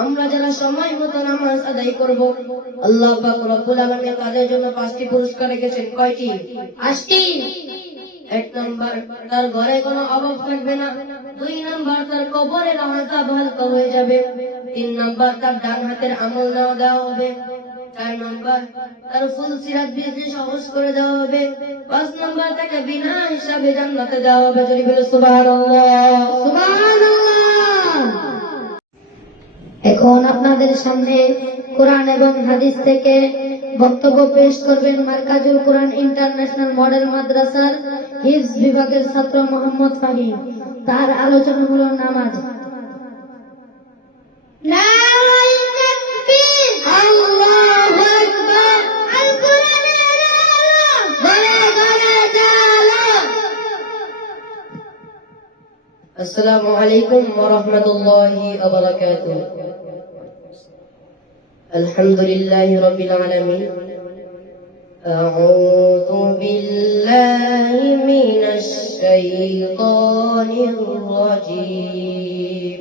আমরা যারা সময় মতো নামাজ আদায় করব, আল্লাহ পাক রব্বুল আলামিন তাদের জন্য পাঁচটি পুরস্কার রেখেছেন। কয়টি? পাঁচটি। এক নম্বর, তার ঘরে কোনো অভাব থাকবে না। দুই নম্বর, তার কবরের আজাব হালকা হয়ে যাবে। তিন নম্বর, তার ডান হাতের আমল নেওয়া দেওয়া হবে। চার নম্বর, তার ফুল সিরাত বিজলি সহজ করে দেওয়া হবে। পাঁচ নম্বর, তাকে বিনা হিসাবে জান্নাতে দেওয়া হবে। যদি বলে সুবহানাল্লাহ। সুবহানাল্লাহ। এখন আপনাদের সামনে কোরআন এবং হাদিস থেকে বক্তব্য পেশ করবেন মার্কাজুল কোরআন ইন্টারন্যাশনাল মডেল মাদ্রাসার হিফজ বিভাগের ছাত্র মোহাম্মদ ফাহিম। তার আলোচনা হলো নামাজ আল্লাহু আকবার। আল কোরআনের আলো গলে الحمد لله رب العالمين. أعوذ بالله من الشيطان الرجيم.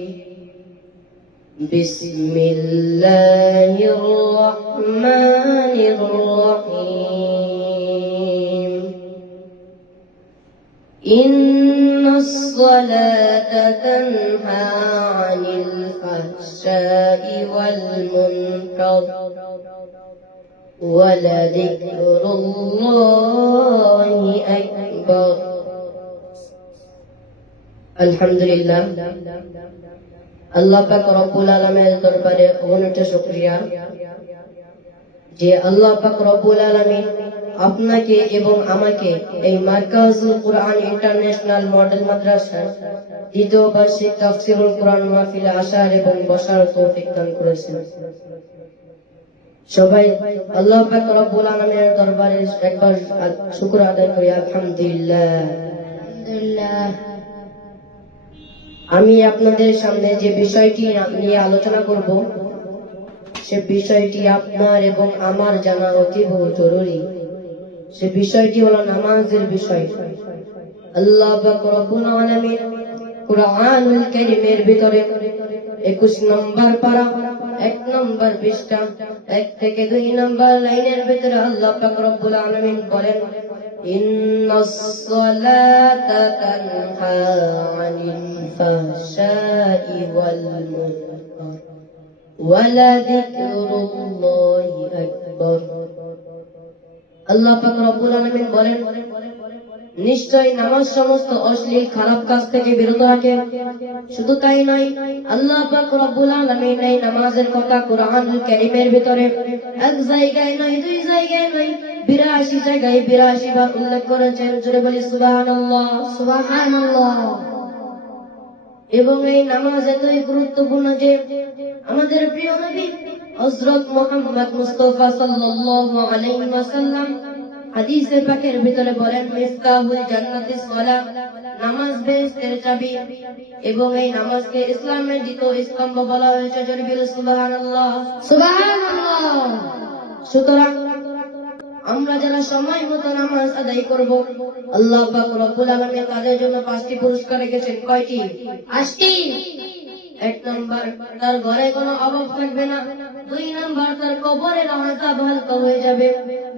بسم الله الرحمن الرحيم. الصلاة تنهى عن الفحشاء والمنكر ولذكر الله أكبر الحمد لله আল্লাহ পাক রব্বুল আলমের দরবারে অগণিত শুক্রিয়া যে আল্লাহ পাক রব্বুল আলমিন আপনাকে এবং আমাকে এই মার্কাজুল কোরআন ইন্টারন্যাশনাল মডেল মাদ্রাসার দ্বিতীয় বার্ষিক তাফসিরুল কোরআন মাহফিলে আসার এবং বসার তৌফিক দান করেছেন। সবাই আল্লাহ পাক রব্বুল আলমিনের দরবারে একবার শুক্র আদায় করি আলহামদুলিল্লাহ। আলহামদুলিল্লাহ। আমি আপনাদের সামনে যে বিষয়টি নিয়ে আলোচনা করব সে বিষয়টি আপনার এবং আমার জানা অতীব জরুরি। সে বিষয়টি হলো নামাজের বিষয়। আল্লাহ পাক রব্বুল কারীমের ভিতরে 21 নম্বর পারা, এক নম্বর পৃষ্ঠা, এক থেকে দুই নম্বর লাইনের ভিতরে আল্লাহ পাক আলামিন বলেন, ইন্নাস সালাতা তানহা আনিল ফাহশাই ওয়াল নিশ্চয় নামাজ সমস্ত অশ্লীল, খারাপ কাজ থেকে বিরত রাখে শুধু তাই নয়, আল্লাহ নামাজের কথা কোরআনুল ভিতরে এক জায়গায় নয়, দুই জায়গায় নয়, বিরাশি জায়গায় বিরাশি বার উল্লেখ করেছেন। জোরে বলি, সুবহানাল্লাহ সুবহানাল্লাহ। এবং এই নামাজ এতই গুরুত্বপূর্ণ যে আমাদের প্রিয় নবী হযরত মুহাম্মদ মুস্তাফা সাল্লাল্লাহু আলাইহি ওয়াসাল্লাম হাদিসের পাকের ভিতরে বলেন মিফতাহুল জান্নাতি সালাহ নামাজ বেহেশতের চাবি। এবং এই নামাজকে ইসলামের দ্বিতীয় স্তম্ভ বলা হয়েছে জোরে বলি সুবহানাল্লাহ। সুবহানাল্লাহ। সুতরাং আমরা যারা সময় মতো নামাজ আদায় করব, আল্লাহ পাক রব্বুল আলামিন তাদের জন্য পাঁচটি পুরস্কার রেখেছেন। কয়টি? পাঁচটি। এক নম্বর, তার ঘরে কোনো অভাব থাকবে না। দুই নম্বর, তার কবরের আজাব হালকা হয়ে যাবে।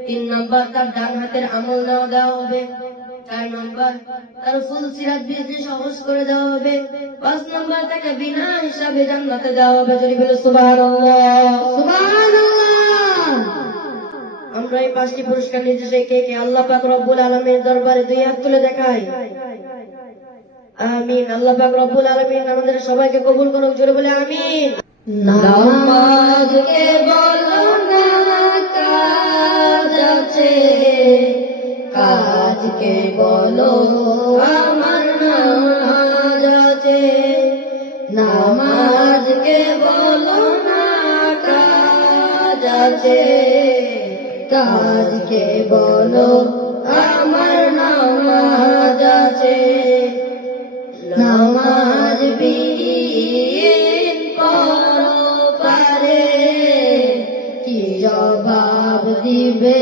তিন নম্বর, তার ডান হাতের আমল নেওয়া দেওয়া হবে। চার নম্বর, তার ফুল সিরাত বিজলি সহজ করে দেওয়া হবে। পাঁচ নম্বর, তাকে বিনা হিসাবে জান্নাতে দেওয়া হবে। যদি বলে সুবহানাল্লাহ সুবহানাল্লাহ। আমরা এই পাঁচটি পুরস্কার নির্দেশে কে কে? আল্লাহ পাক রব্বুল আলমীর দরবারে দুই হাত তুলে দেখাই। আমিন। আল্লাহ পাক রব্বুল আলমিন আমাদের সবাইকে কবুল করুক, জোরে বলে আমিন। কাজকে বলো আমার নামাজ আছে। নামাজকে বলো না, কাজ আছে। কাজকে বলো আমার নামাজ আছে। নামাজ পরপারে কি জবাব দিবে